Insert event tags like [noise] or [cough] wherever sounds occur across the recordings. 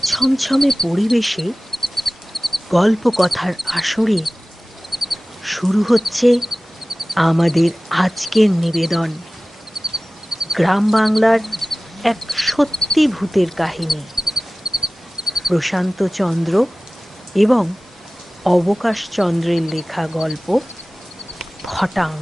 ছমছমে পরিবেশে গল্প কথার আসরে শুরু হচ্ছে আমাদের আজকের নিবেদন। গ্রাম বাংলার এক সত্যি ভূতের কাহিনী। প্রশান্ত চন্দ্র এবং অবকাশ চন্দ্রের লেখা গল্প ফটাং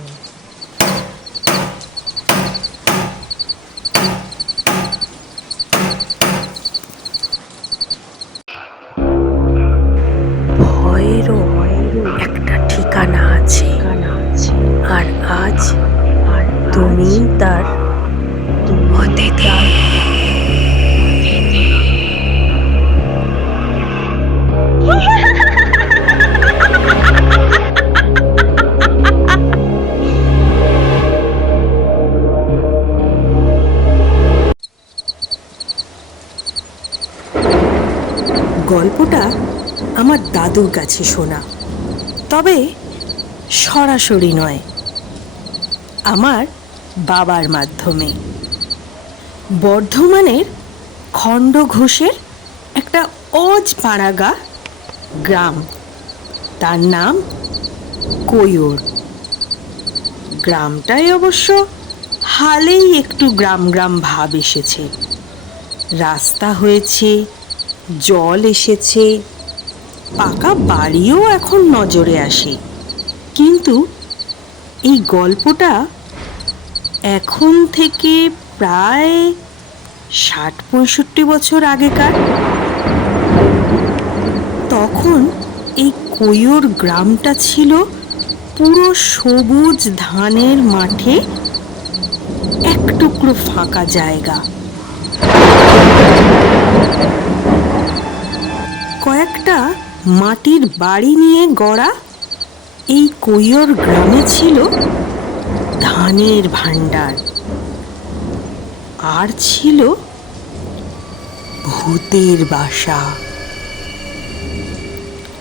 দাদুর কাছে শোনা তবে সরাসরি নয়, আমার বাবার মাধ্যমে। বর্ধমানের খণ্ড ঘোষের একটা অজ পাড়াগা গ্রাম। তার নাম কৈর গ্রামটায় অবশ্য হালেই একটু গ্রাম গ্রাম ভাব এসেছে। রাস্তা হয়েছে, জল এসেছে পাকা বাড়িও এখন নজরে আসে। কিন্তু এই গল্পটা এখন থেকে প্রায় ষাট পঁয়ষট্টি বছর আগেকার। তখন এই কৈর গ্রামটা ছিল পুরো সবুজ ধানের মাঠে এক টুকরো ফাঁকা জায়গা। কয়েকটা মাটির বাড়ি নিয়ে গড়া এই কৈর গ্রামে ছিল ধানের ভাণ্ডার। আর ছিল ভূতের বাসা।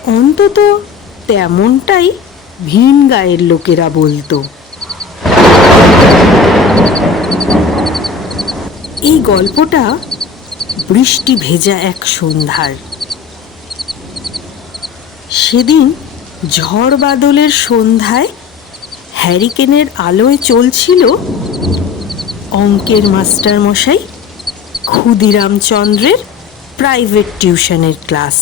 অন্তত তেমনটাই ভিন গায়ের লোকেরা বলতো। এই গল্পটা বৃষ্টি ভেজা এক সন্ধ্যার। সেদিন ঝড় বাদলের সন্ধ্যায় হ্যারিকেনের আলোয় চলছিল অঙ্কের মাস্টার মশাই ক্ষুদিরাম চন্দ্রের প্রাইভেট টিউশনের ক্লাস।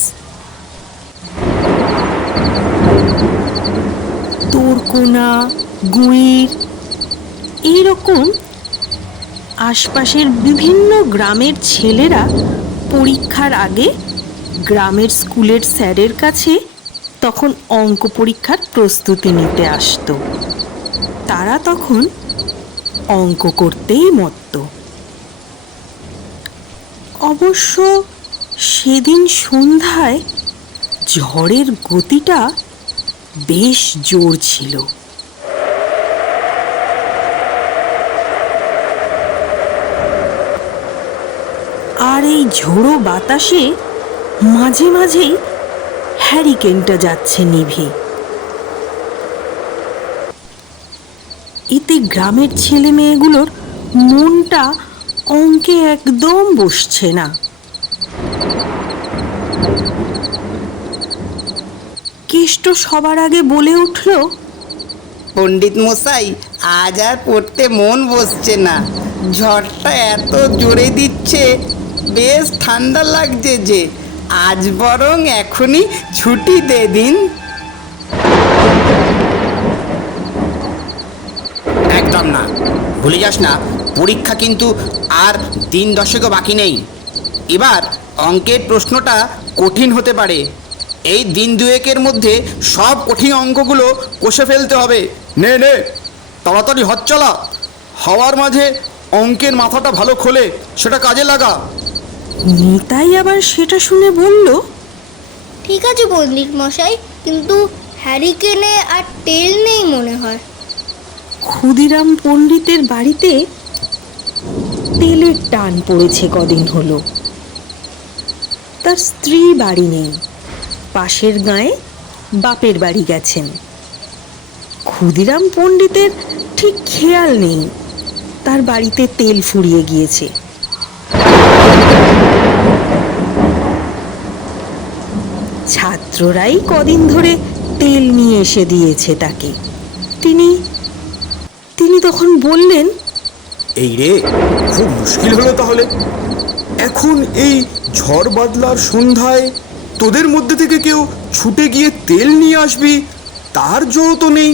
তোরকোনা গুঁড়ির এইরকম আশপাশের বিভিন্ন গ্রামের ছেলেরা পরীক্ষার আগে গ্রামের স্কুলের স্যারের কাছে তখন অঙ্ক পরীক্ষার প্রস্তুতি নিতে আসতো। তারা তখন অঙ্ক করতেই মত্ত। অবশ্য সেদিন সন্ধ্যায় ঝড়ের গতিটা বেশ জোর ছিল। আর এই ঝোড়ো বাতাসে মাঝে মাঝেই হ্যারিকেনটা যাচ্ছে নিভে। এতে গ্রামের ছেলে মেয়েগুলোর মনটা অঙ্কে একদম বসছে না। কেষ্ট সবার আগে বলে উঠল, পণ্ডিত মশাই, আজ আর পড়তে মন বসছে না। ঝড়টা এত জোরে দিচ্ছে, বেশ ঠান্ডা লাগছে যে আজ বরং এখনই ছুটি দে দিন। একদম না। ভুলে যাস না, পরীক্ষা কিন্তু আর দিন দশেকও বাকি নেই। এবার অঙ্কের প্রশ্নটা কঠিন হতে পারে। এই দিন দুয়েকের মধ্যে সব কঠিন অঙ্কগুলো কষে ফেলতে হবে। নে নে, তাড়াতাড়ি হাত হওয়ার মাঝে অঙ্কের মাথাটা ভালো খোলে, সেটা কাজে লাগা। নিতাই আবার সেটা শুনে বলল ঠিক আছে পণ্ডিত মশাই কিন্তু হ্যারিকেনে আর তেল নেই মনে হয়। ক্ষুদিরাম পণ্ডিতের বাড়িতে তেলের টান পড়েছে কদিন হলো। তার স্ত্রী বাড়ি নেই পাশের গায়ে বাপের বাড়ি গেছেন। ক্ষুদিরাম পণ্ডিতের ঠিক খেয়াল নেই তার বাড়িতে তেল ফুরিয়ে গিয়েছে। ছাত্ররাই কদিন ধরে তেল নিয়ে এসে দিয়েছে তাকে। তিনি তিনি তখন বললেন, এই রে, খুব মুশকিল হলো তাহলে। এখন এই ঝড় বাদলার সন্ধ্যায় তোদের মধ্যে থেকে কেউ ছুটে গিয়ে তেল নিয়ে আসবি? তার জোর তো নেই।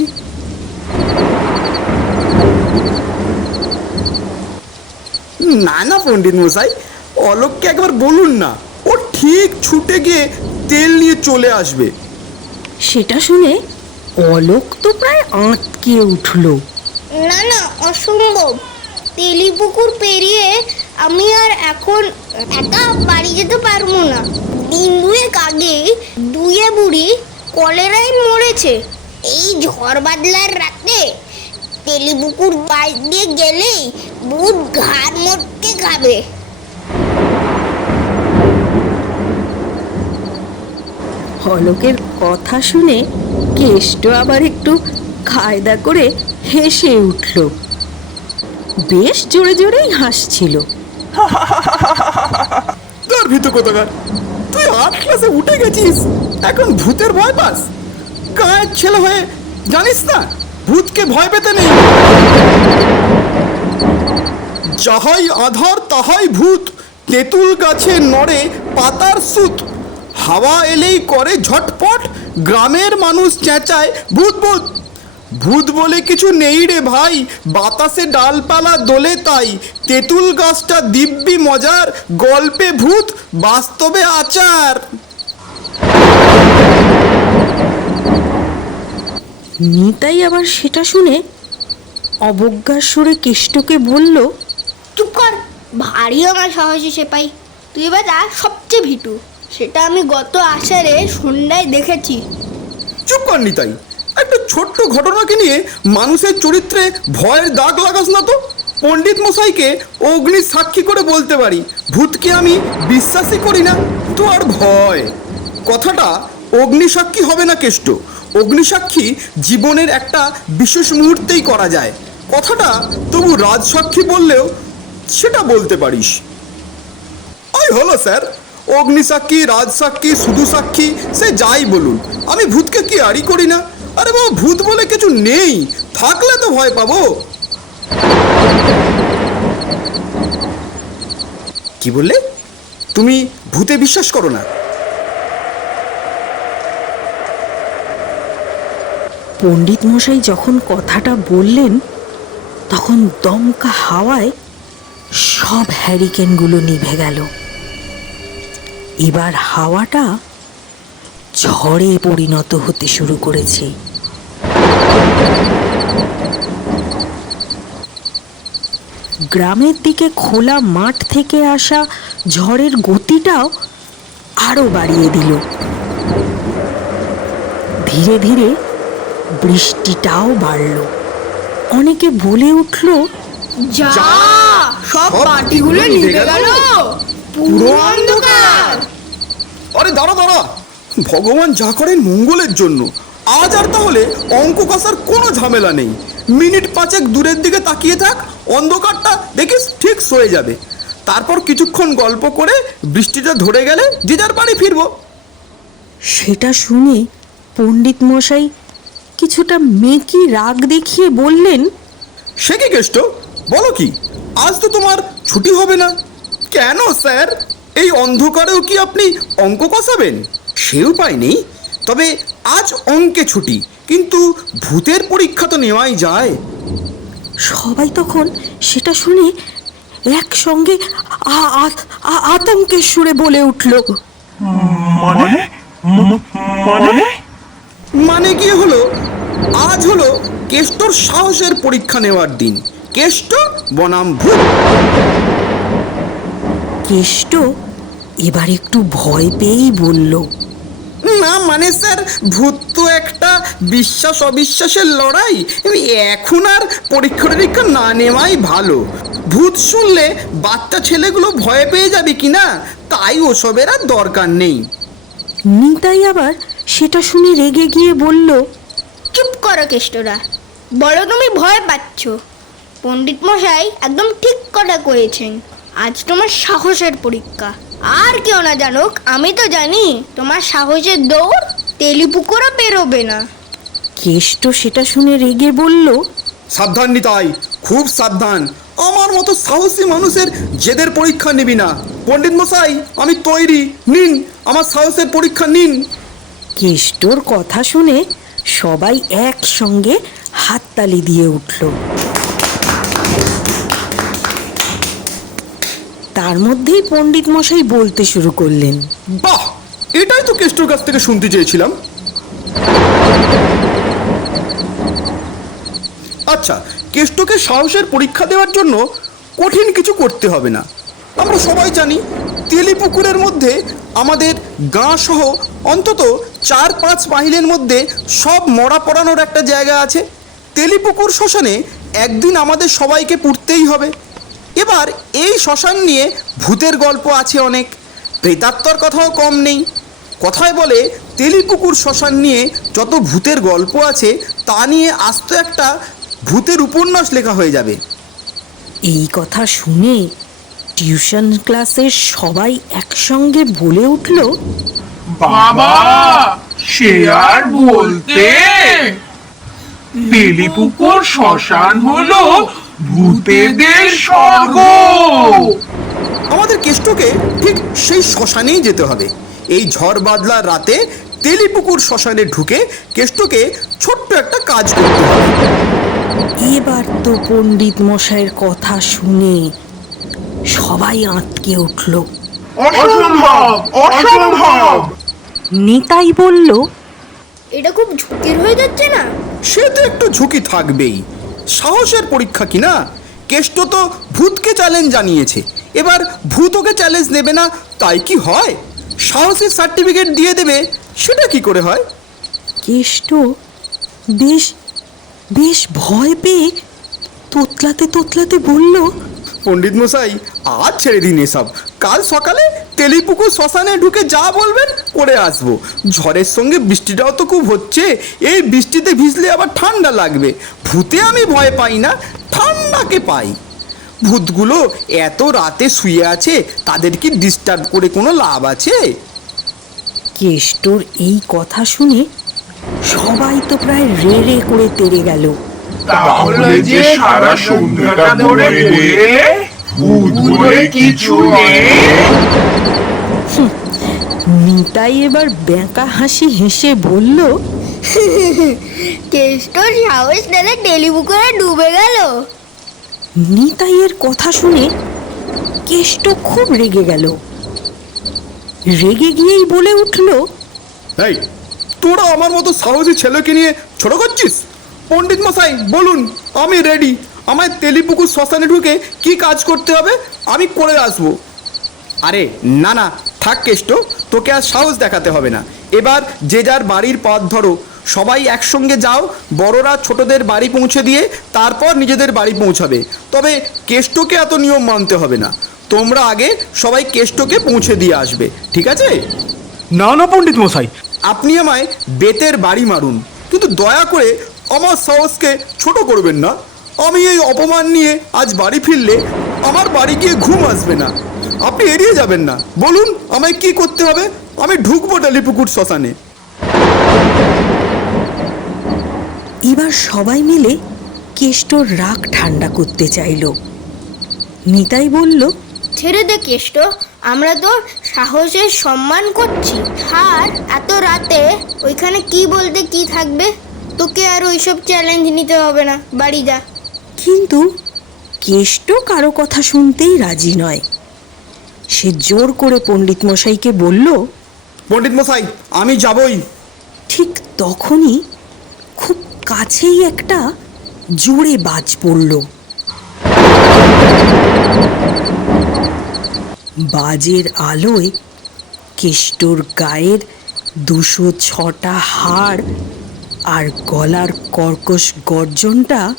না না পণ্ডিত মশাই অলোককে একবার বলুন না। ও ঠিক ছুটে গিয়ে তেল নিয়ে চলে আসবে। সেটা শুনে অলোক তো প্রায় আঁতকে উঠল। না না অসম্ভব। তেলিপুকুর পেরিয়ে আমি আর এখন একা বাড়ি যেতে পারব না। দিন দুয়েক আগে দুয়ে বুড়ি কলেরায় মরেছে। এই ঝড় বাদলার রাতে তেলিপুকুর পাশ দিয়ে গেলেই ভূত ঘাড় মটকে খাবে। অলোকের কথা শুনে কেষ্ট আবার একটু কায়দা করে হেসে উঠল। বেশ জোরে জোরেই হাসছিল। [laughs] তোর ভিতর কোথাকার? তুই আট ক্লাসে উঠে গেছিস, এখন ভূতের ভয় পাস। গায়ের ছেলে হয়ে জানিস না, ভূতকে ভয় পেতে নেই। যাহাই আধার, তাহাই ভূত, তেঁতুল গাছে নড়ে পাতার সুত। হাওয়া এলেই করে ঝটপট গ্রামের মানুষ চেঁচায় ভূত ভূত ভূত বলে কিছু নেই রে ভাই বাতাসে ডালপালা দোলে তাই তেঁতুল গাছটা দিব্যি মজার গল্পে ভূত বাস্তবে আচার। নিতাই আবার সেটা শুনে অবজ্ঞার সুরে কেষ্টকে বলল চুপ কর ভারী আমার সাহসী সেপাই তুই এবার যা সবচেয়ে ভিটু। সেটা আমি গত আষাঢ়ে সন্ধ্যায় দেখেছি। চুপ কর নিতাই। একটা ছোট্ট ঘটনাকে নিয়ে মানুষের চরিত্রে ভয়ের দাগ লাগাস না তো? পণ্ডিত মশাইকে অগ্নির সাক্ষী করে বলতে পারি, ভূতকে আমি বিশ্বাসই করি না তো আর ভয়। কথাটা অগ্নিসাক্ষী হবে না কেষ্ট। অগ্নিসাক্ষী জীবনের একটা বিশেষ মুহূর্তেই করা যায়। কথাটা তবু রাজসাক্ষী বললেও সেটা বলতে পারিস। ওই হলো, স্যার। অগ্নিসাক্ষী, রাজসাক্ষী শুধু সাক্ষী সে যাই বলুন। আমি ভূতকে কি আড়ি করি না? আরে বাবা, ভূত বলে কিছু নেই। থাকলে তো ভয় পাবো। কি বললে? তুমি ভূতে বিশ্বাস করো না। পণ্ডিত মশাই যখন কথাটা বললেন, তখন দমকা হাওয়ায় সব হ্যারিকেনগুলো নিভে গেল। এবার হাওয়াটা ঝড়ে পরিণত হতে শুরু করেছে। গ্রামের দিকে খোলা মাঠ থেকে আসা ঝড়ের গতিটাও আরও বাড়িয়ে দিল। ধীরে ধীরে বৃষ্টিটাও বাড়ল। অনেকে বলে উঠল যা! সব বাতিগুলো নিভে গেল। পুরো অন্ধকার! আরে দাঁড়া দাঁড়া। ভগবান যা করেন মঙ্গলের জন্য। আজ আর তাহলে অঙ্ক কষার কোনো ঝামেলা নেই। মিনিট পাঁচেক দূরের দিকে তাকিয়ে থাক অন্ধকারটা দেখিস ঠিক সয়ে যাবে। তারপর কিছুক্ষণ গল্প করে বৃষ্টিটা ধরে গেলে যে যার বাড়ি ফিরবো। সেটা শুনে পণ্ডিত মশাই কিছুটা মেকি রাগ দেখিয়ে বললেন সে কি কেষ্ট? বলো কি আজ তো তোমার ছুটি হবে না। কেন স্যার? এই অন্ধকারেও কি আপনি অঙ্ক কষাবেন? সে উপায় নেই তবে আজ অঙ্কে ছুটি কিন্তু ভূতের পরীক্ষা তো নেওয়াই যায়। সবাই তখন সেটা শুনে একসঙ্গে আ- আ- আ- আতঙ্কের সুরে বলে উঠল। মানে কি হলো? আজ হলো কেষ্টর সাহসের পরীক্ষা নেওয়ার দিন। কেষ্ট বনাম ভূত। কেষ্ট এবার একটু ভয় পেয়েই বলল না মানে স্যার ভূত তো একটা বিশ্বাস অবিশ্বাসের লড়াই। আমি এখন আর পরীক্ষা টরীক্ষা না নেওয়াই ভালো। ভূত শুনলে বাচ্চা ছেলেগুলো ভয় পেয়ে যাবে কি না তাই ওসবের আর দরকার নেই। নিতাই আবার সেটা শুনে রেগে গিয়ে বলল চুপ করো কেষ্টরা বলো তুমি ভয় পাচ্ছ। পণ্ডিত মশাই একদম ঠিক কথা করেছেন আজ তোমার সাহসের পরীক্ষা। আর কেউ না জানুক আমি তো জানি তোমার সাহসের দৌড় তেলিপুকুরও পেরোবে না। কেষ্ট সেটা শুনে রেগে বলল সাবধান নিতাই খুব সাবধান। আমার মতো সাহসী মানুষের জেদের পরীক্ষা নিবি না। পণ্ডিত মশাই আমি তৈরি। নিন আমার সাহসের পরীক্ষা নিন। কেষ্টর কথা শুনে সবাই একসঙ্গে হাততালি দিয়ে উঠল। তার মধ্যেই পণ্ডিত মশাই বলতে শুরু করলেন। বাহ! এটাই তো কেষ্টর কাছ থেকে শুনতে চেয়েছিলাম। আচ্ছা কেষ্টকে সাহসের পরীক্ষা দেওয়ার জন্য কঠিন কিছু করতে হবে না। আমরা সবাই জানি তেলি পুকুরের মধ্যে আমাদের গাঁ সহ অন্তত চার পাঁচ মাইলের মধ্যে সব মরা পড়ানোর একটা জায়গা আছে। তেলিপুকুর শ্মশানে একদিন আমাদের সবাইকে পুড়তেই হবে। এবার এই শ্মশান নিয়ে ভূতের গল্প আছে অনেক। প্রেতাত্মার কথাও কম নেই। কথায় বলে তেলিপুকুর শ্মশান নিয়ে যত ভূতের গল্প আছে তা নিয়ে আস্ত একটা ভূতের উপন্যাস লেখা হয়ে যাবে। এই কথা শুনে টিউশন ক্লাসের সবাই একসঙ্গে বলে উঠল বাবা সে আর বলতে বেলিপুকুর শ্মশান হলো ভূতেদের স্বর্গ! আমাদের কেষ্টকে ঠিক সেই শ্মশানেই যেতে হবে। এই ঝড় বাদলার রাতে তেলিপুকুর শ্মশানে ঢুকে কেষ্টকে ছোট্ট একটা কাজ করতে হবে। এবার তো পণ্ডিত মশাইয়ের কথা শুনে সবাই আঁতকে উঠল। অসম্ভব অসম্ভব! নিতাই বলল এটা খুব ঝুঁকির হয়ে যাচ্ছে না? সে তো একটু ঝুঁকি থাকবেই। সাহসের পরীক্ষা কি না কেষ্ট তো ভূতকে চ্যালেঞ্জ জানিয়েছে। এবার ভূতকে চ্যালেঞ্জ নেবে না, তাই কি হয়? সাহসের সার্টিফিকেট দিয়ে দেবে, সেটা কি করে হয়? কেষ্ট, বেশ বেশ ভয় পেয়ে তোতলাতে তোতলাতে বলল পণ্ডিত মশাই, আজ ছেড়ে দিন এসব। কাল সকালে তেলিপুকুর শ্মশানে ঢুকে যা বলবেন, করে আসব। ঝড়ের সঙ্গে বৃষ্টিটাও তো খুব হচ্ছে, এই বৃষ্টিতে ভিজলে আবার ঠান্ডা লাগবে। ভূতে আমি ভয় পাই না, ঠান্ডাকে পাই। ভূতগুলো এত রাতে শুয়ে আছে, তাদের কি ডিস্টার্ব করে কোনো লাভ আছে? কেষ্টর এই কথা শুনে সবাই তো প্রায় রে রে করে তেড়ে গেল। তাহলে যে সারা সন্ধ্যাটা ধরে ভূত বলে কিছু নেই। নিতাই এবার বেঁকা হাসি হেসে বলল কেষ্টর সাহস দাদা ডুবে গেল। নিতাইয়ের কথা শুনে কেষ্ট খুব রেগে গেল। রেগে গিয়েই বলে উঠল এই তোরা আমার মতো সাহসী ছেলেকে নিয়ে ছোট করছিস? পণ্ডিত মশাই বলুন আমি রেডি আমায় তেলিপুকুর শ্মশানে ঢুকে কি কাজ করতে হবে? আমি করে আসব। আরে না না থাক কেষ্ট তোকে আর সাহস দেখাতে হবে না। এবার যে যার বাড়ির পথ ধরো। সবাই একসঙ্গে যাও বড়রা ছোটদের বাড়ি পৌঁছে দিয়ে তারপর নিজেদের বাড়ি পৌঁছাবে। তবে কেষ্টকে এত নিয়ম মানতে হবে না। তোমরা আগে সবাই কেষ্টকে পৌঁছে দিয়ে আসবে ঠিক আছে? না না পণ্ডিত মশাই। আপনি আমায় বেতের বাড়ি মারুন। কিন্তু দয়া করে আমার সাহসকে ছোট করবেন না। আমি এই অপমান নিয়ে আজ বাড়ি ফিরলে আমার বাড়ি গিয়ে ঘুম আসবে না। আপনি এড়িয়ে যাবেন না। বলুন আমায় কি করতে হবে? আমি ঢুকবো ডালিপুকুর শ্মশানে। এবার সবাই মিলে কেষ্টর রাগ ঠান্ডা করতে চাইল। নিতাই বলল ছেড়ে দে কেষ্ট আমরা তো সাহসের সম্মান করছি। আর এত রাতে ওইখানে কি বলতে কি থাকবে? তোকে আর ওইসব চ্যালেঞ্জ নিতে হবে না। বাড়ি যা। কিন্তু কেষ্ট কারও কথা শুনতেই রাজি নয়। সে জোর করে পণ্ডিত মশাইকে বলল পণ্ডিত মশাই আমি যাবই। ঠিক তখনই খুব কাছেই একটা জোরে বাজ পড়ল। বাজের আলোয় কেষ্টর গায়ের দুশো ছটা হাড় আর গলার কর্কশ গর্জনটা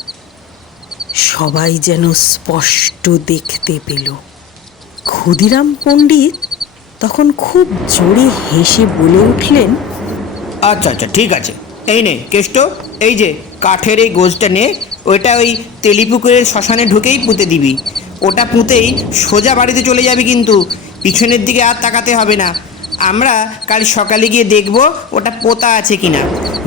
সবাই যেন স্পষ্ট দেখতে পেল। ক্ষুদিরাম পণ্ডিত তখন খুব জোরে হেসে বলে উঠলেন আচ্ছা আচ্ছা ঠিক আছে। এই নে, কেষ্ট, এই যে কাঠের এই গোজটা নে, ওইটা ওই তেলিপুকুরের শ্মশানে ঢুকেই পুঁতে দিবি। ওটা পুঁতেই সোজা বাড়িতে চলে যাবি কিন্তু, পিছনের দিকে আর তাকাতে হবে না। আমরা কাল সকালে গিয়ে দেখব ওটা পোতা আছে কিনা।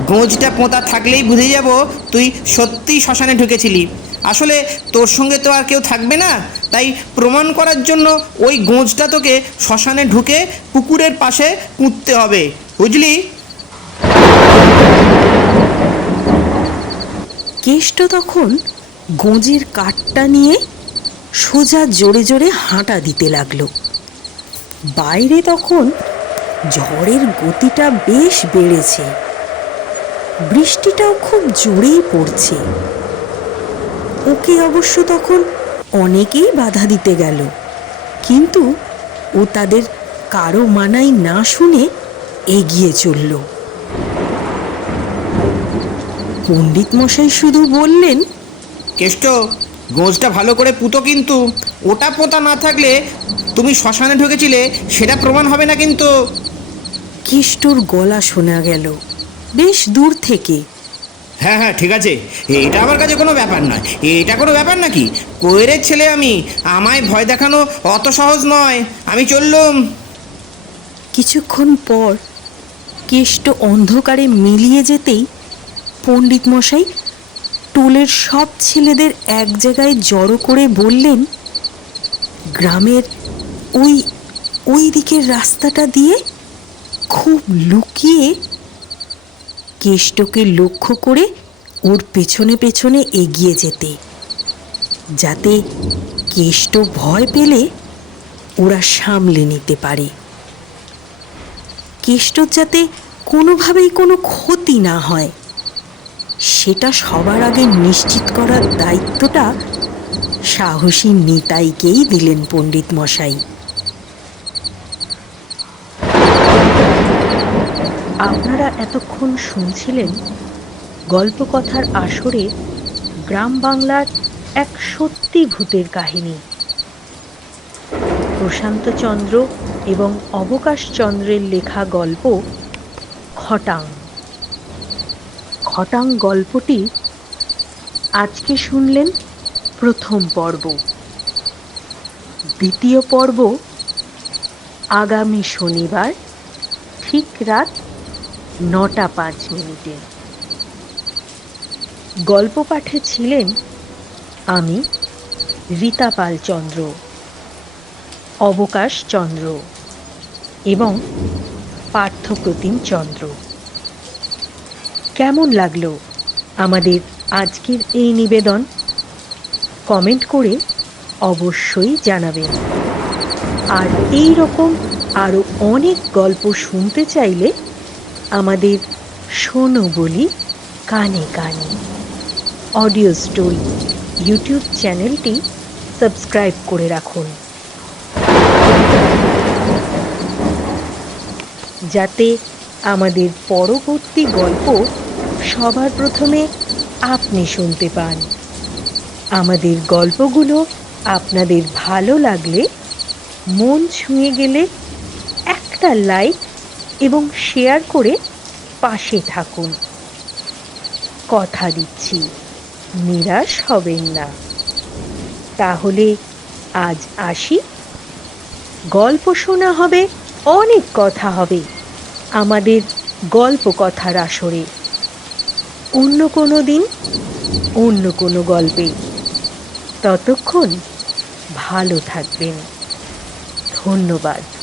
গোঁজটা পোঁতা থাকলেই বুঝে যাব তুই সত্যিই শ্মশানে ঢুকেছিলি। আসলে তোর সঙ্গে তো আর কেউ থাকবে না। তাই প্রমাণ করার জন্য ওই গোঁজটা তোকে শ্মশানে ঢুকে পুকুরের পাশে পুঁততে হবে। বুঝলি? কেষ্ট তখন গোঁজের কাঠটা নিয়ে সোজা জোরে জোরে হাঁটা দিতে লাগল। বাইরে তখন ঝড়ের গতিটা বেশ বেড়েছে। বৃষ্টিটাও খুব জোরেই পড়ছে। ওকে অবশ্য তখন অনেকেই বাধা দিতে গেল। কিন্তু ও তাদের কারও মানাই না শুনে এগিয়ে চলল। পণ্ডিত মশাই শুধু বললেন কেষ্ট গোঁজটা ভালো করে পুতো কিন্তু। ওটা পোতা না থাকলে তুমি শ্মশানে ঢুকেছিলে সেটা প্রমাণ হবে না কিন্তু। কেষ্টর গলা শোনা গেল। বেশ দূর থেকে। হ্যাঁ হ্যাঁ ঠিক আছে। এটা আমার কাছে কোনো ব্যাপার নয়। এটা কোনো ব্যাপার নাকি? কোয়েরের ছেলে আমি। আমায় ভয় দেখানো অত সহজ নয়। আমি চললুম। কিছুক্ষণ পর কেষ্ট অন্ধকারে মিলিয়ে যেতেই পণ্ডিত মশাই টোলের সব ছেলেদের এক জায়গায় জড়ো করে বললেন গ্রামের ওই ওই দিকের রাস্তাটা দিয়ে খুব লুকিয়ে কেষ্টকে লক্ষ্য করে ওর পেছনে পেছনে এগিয়ে যেতে। যাতে কেষ্ট ভয় পেলে ওরা সামলে নিতে পারে। কেষ্টর যাতে কোনোভাবেই কোনো ক্ষতি না হয়, সেটা সবার আগে নিশ্চিত করার দায়িত্বটা সাহসী নিতাইকেই দিলেন পণ্ডিত মশাই আপনারা এতক্ষণ শুনছিলেন গল্পকথার আসরে গ্রাম বাংলার এক সত্যি ভূতের কাহিনী। প্রশান্ত চন্দ্র এবং অবকাশ চন্দ্রের লেখা গল্প খটাং। খটাং গল্পটি আজকে শুনলেন প্রথম পর্ব। দ্বিতীয় পর্ব আগামী শনিবার ঠিক রাত নটা পাঁচ মিনিটে। গল্প পাঠে ছিলেন আমি, রীতা পাল চন্দ্র অবকাশ চন্দ্র এবং পার্থপ্রতিম চন্দ্র। কেমন লাগল আমাদের আজকের এই নিবেদন? কমেন্ট করে অবশ্যই জানাবেন। আর এই রকম আরও অনেক গল্প শুনতে চাইলে আমাদের শোনো বলি কানে কানে। অডিও স্টোরি ইউটিউব চ্যানেলটি সাবস্ক্রাইব করে রাখুন। যাতে আমাদের পরবর্তী গল্প সবার প্রথমে আপনি শুনতে পান। আমাদের গল্পগুলো আপনাদের ভালো লাগলে মন ছুঁয়ে গেলে একটা লাইক এবং শেয়ার করে পাশে থাকুন। কথা দিচ্ছি, নিরাশ হবেন না। তাহলে আজ আসি। গল্প শোনা হবে, অনেক কথা হবে। আমাদের গল্প কথার আসরে। অন্য কোনো দিন, অন্য কোনো গল্পে। ততক্ষণ ভালো থাকবেন। ধন্যবাদ।